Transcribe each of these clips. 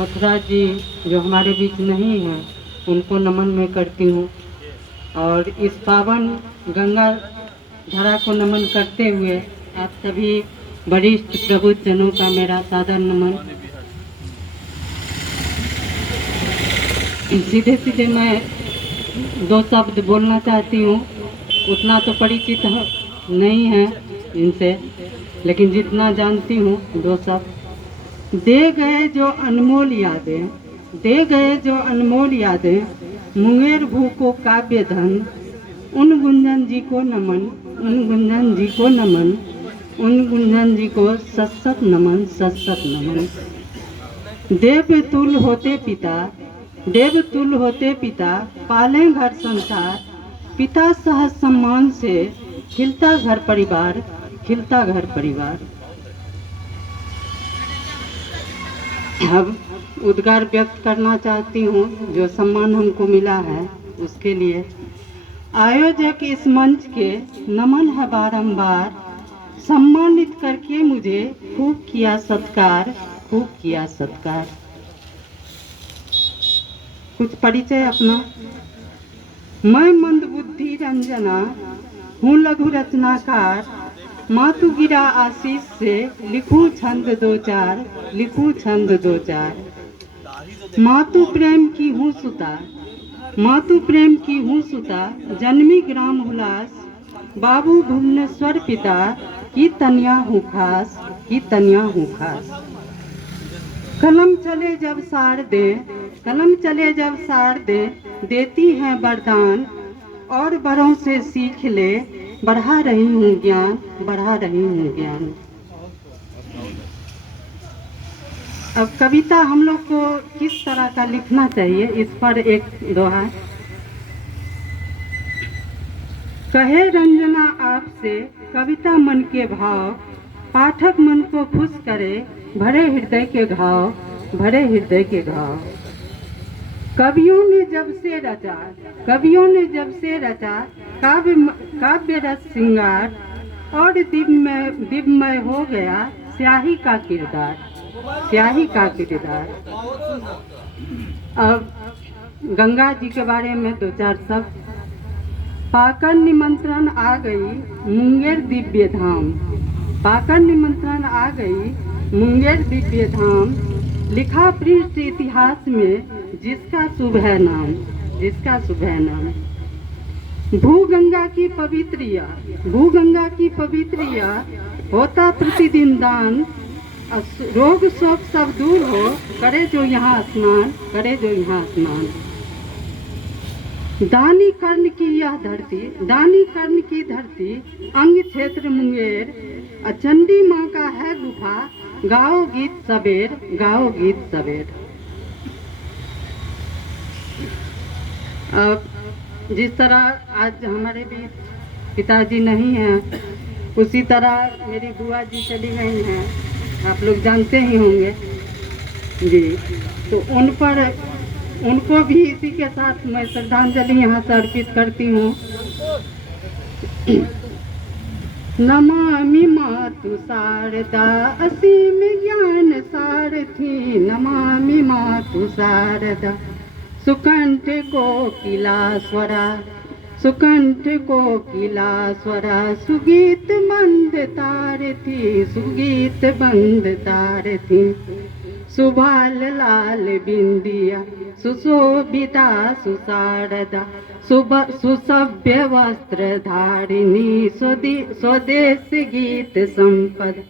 मथुरा जी जो हमारे बीच नहीं हैं उनको नमन मैं करती हूँ और इस पावन गंगा धारा को नमन करते हुए आप सभी वरिष्ठ प्रबुद्धजनों का मेरा सादर नमन। सीधे सीधे मैं दो शब्द बोलना चाहती हूँ। उतना तो परिचित नहीं है इनसे, लेकिन जितना जानती हूँ दो शब्द। दे गए जो अनमोल यादें, दे गए जो अनमोल यादें, मुंगेर भूको काव्य धन, उन गुंजन जी को नमन, उन गुंजन जी को नमन, उन गुंजन जी को सत्सत नमन, सत्सत नमन। देवतुल होते पिता, देवतुल होते पिता, पालें घर संसार, पिता सहज सम्मान से खिलता घर परिवार, खिलता घर परिवार। अब उद्गार व्यक्त करना चाहती हूँ जो सम्मान हमको मिला है उसके लिए। आयोजक इस मंच के नमन है बारंबार, सम्मानित करके मुझे खूब किया सत्कार, खूब किया सत्कार। कुछ परिचय अपना। मैं मंदबुद्धि रंजना हूँ, लघु रचनाकार, मातु गिरा आशीष से लिखूं छंद दो चार, लिखूं छंद दो चार। मातु प्रेम की हूँ सुता, मातु प्रेम की हूँ सुता, जन्मी ग्राम हुलास, बाबू भुवनेश्वर पिता की तनिया हूँ खास, की तनिया हूँ खास। कलम चले जब सार दे, कलम चले जब सार दे, देती हैं वरदान, और बड़ों से सीख ले, बढ़ा रही हूँ ज्ञान, बढ़ा रही हूँ ज्ञान। अब कविता हम लोग को किस तरह का लिखना चाहिए, इस पर एक दोहा। कहे रंजना आपसे कविता मन के भाव, पाठक मन को खुश करे, भरे हृदय के घाव, भरे हृदय के घाव। कवियों ने जब से रचा, कवियों ने जब से रचा, काव्य रस श्रृंगार, और दिव्यमय हो गया स्याही का किरदार, स्याही का किरदार। अब गंगा जी के बारे में दो चार शब्द। पाकर निमंत्रण आ गई मुंगेर दिव्य धाम, पाकर निमंत्रण आ गई मुंगेर दिव्य धाम, लिखा पृष्ठ इतिहास में जिसका शुभ है नाम, जिसका शुभ है नाम। भूगंगा की पवित्रिया, भूगंगा की पवित्रिया, होता प्रतिदिन दान, रोग शोक सब दूर हो, करे जो यहाँ स्नान, करे जो यहाँ स्नान। दानी कर्ण की यह धरती, दानी कर्ण की धरती, अंग क्षेत्र मुंगेर, चंडी माँ का है गुफा, गाओ गीत सबेर, गाओ गीत सबेर। अब जिस तरह आज हमारे बीच पिताजी नहीं हैं, उसी तरह मेरी बुआ जी चली गई हैं, आप लोग जानते ही होंगे जी। तो उन पर, उनको भी इसी के साथ मैं श्रद्धांजलि यहाँ से अर्पित करती हूँ। नमामि मातु शारदा असीम ज्ञान सारथी, नमामि मातु शारदा सुकंठ कोकिला स्वरा, सुकंठ कोकिला स्वरा, सुगीत बंद तारथी, सुगीत बंद तारथी। सुभाल लाल बिंदिया सुशोभिता सुशारदा, सुसभ्य वस्त्र धारिणी, स्वदेश गीत संपद,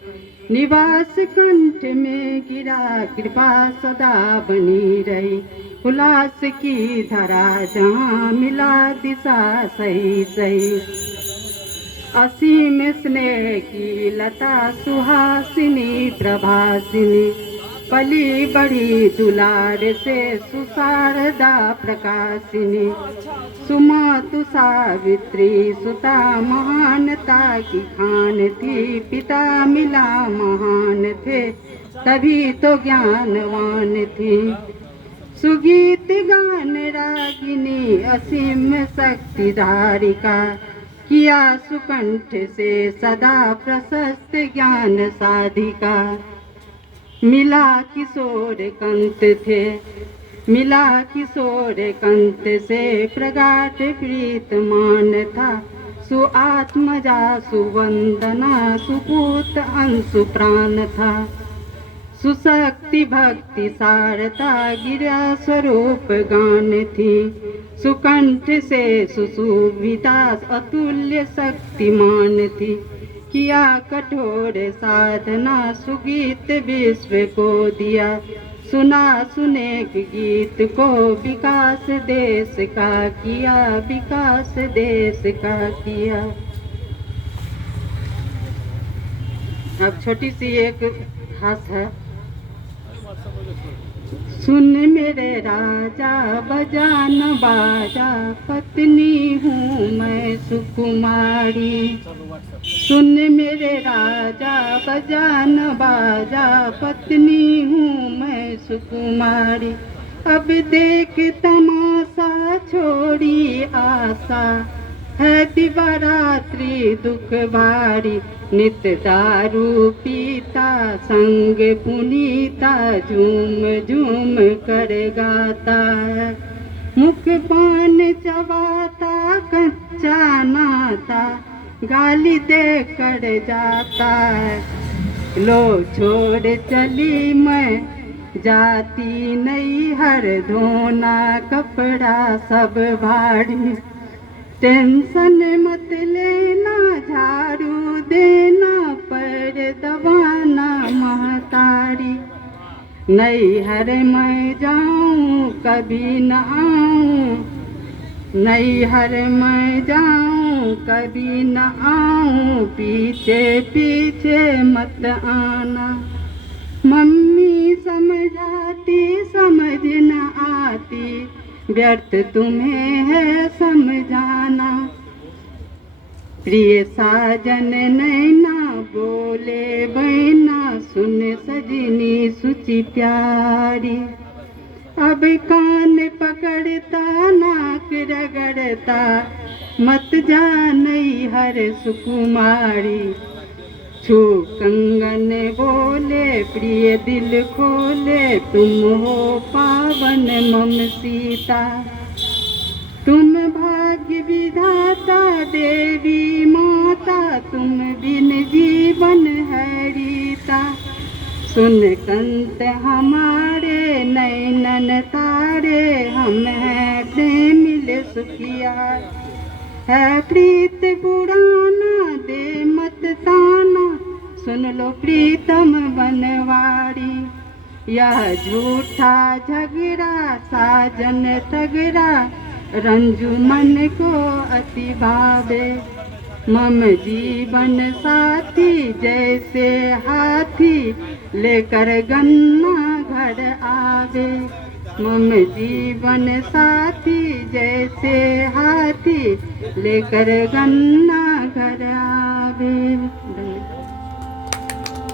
निवास कंठ में गिरा कृपा सदा बनी रही, उल्लास की धरा जहाँ मिला दिशा सही सही। असीम स्नेह की लता सुहासिनी प्रभासिनी, पली बड़ी दुलार से सुशारदा प्रकाशिनी, सुमातु सावित्री सुता महानता की खान थी, पिता मिला महान थे तभी तो ज्ञानवान थी। सुगीत गान रागिनी असीम शक्ति धारिका, किया सुकंठ से सदा प्रशस्त ज्ञान साधिका। मिला किशोर कंत थे, मिला किशोर कंत से प्रगाढ़ प्रीत मान था। सु आत्मजा सुवंदना सुपूत अंशु प्राण था। सुशक्ति भक्ति सारता गिरा स्वरूप गान थी। सुकंठ से सुशोभिता अतुल्य शक्तिमान थी। किया कठोर साधना सुगीत विश्व को दिया। सुना सुनेक गीत को विकास देश का किया, विकास देश का किया। अब छोटी सी एक खास है। सुन मेरे राजा बजा न बाजा, पत्नी हूँ मैं सुकुमारी। सुन मेरे राजा बजा न बाजा, पत्नी हूँ मैं सुकुमारी। अब देख तमाशा छोड़ी आशा, है दिवारात्रि दुख भारी। नित दारू पीता संग पुनीता, झूम झूम कर गाता है। मुख पान चबाता कच्चा नाता, गाली दे कर जाता है। लो छोड़ चली मैं जाती नहीं हर, धोना कपड़ा सब भारी। टेंशन मत लेना झाड़ू देना, पर दबाना महतारी। नैहर मैं जाऊं कभी न आऊं, नैहर मैं जाऊं कभी न आऊं, पीछे पीछे मत आना। मम्मी समझाती समझ न आती, व्यर्थ तुम्हें है समझाना। प्रिय साजन नैना बोले बहना, सुन सजनी सुचि प्यारी। अब कान पकड़ता नाक रगड़ता, मत जा नैहर सुकुमारी। छू कंगन बोले प्रिय दिल खोले, तुम हो पावन मम सीता। तुम भाग्य विधाता देवी माता, तुम बिन जीवन है रीता। सुन कंत हमारे नैनन तारे, हम हैं प्रेमिल सुखिया। है प्रीत पुराना दे मत ताना, सुन लो प्रीतम बनवारी। यह झूठा झगड़ा साजन तगड़ा, रंजू मन को अति भावे। मम जीवन साथी जैसे हाथी, लेकर गन्ना घर आवे। मम जीवन साथी जैसे हाथी, लेकर गन्ना घर आवे।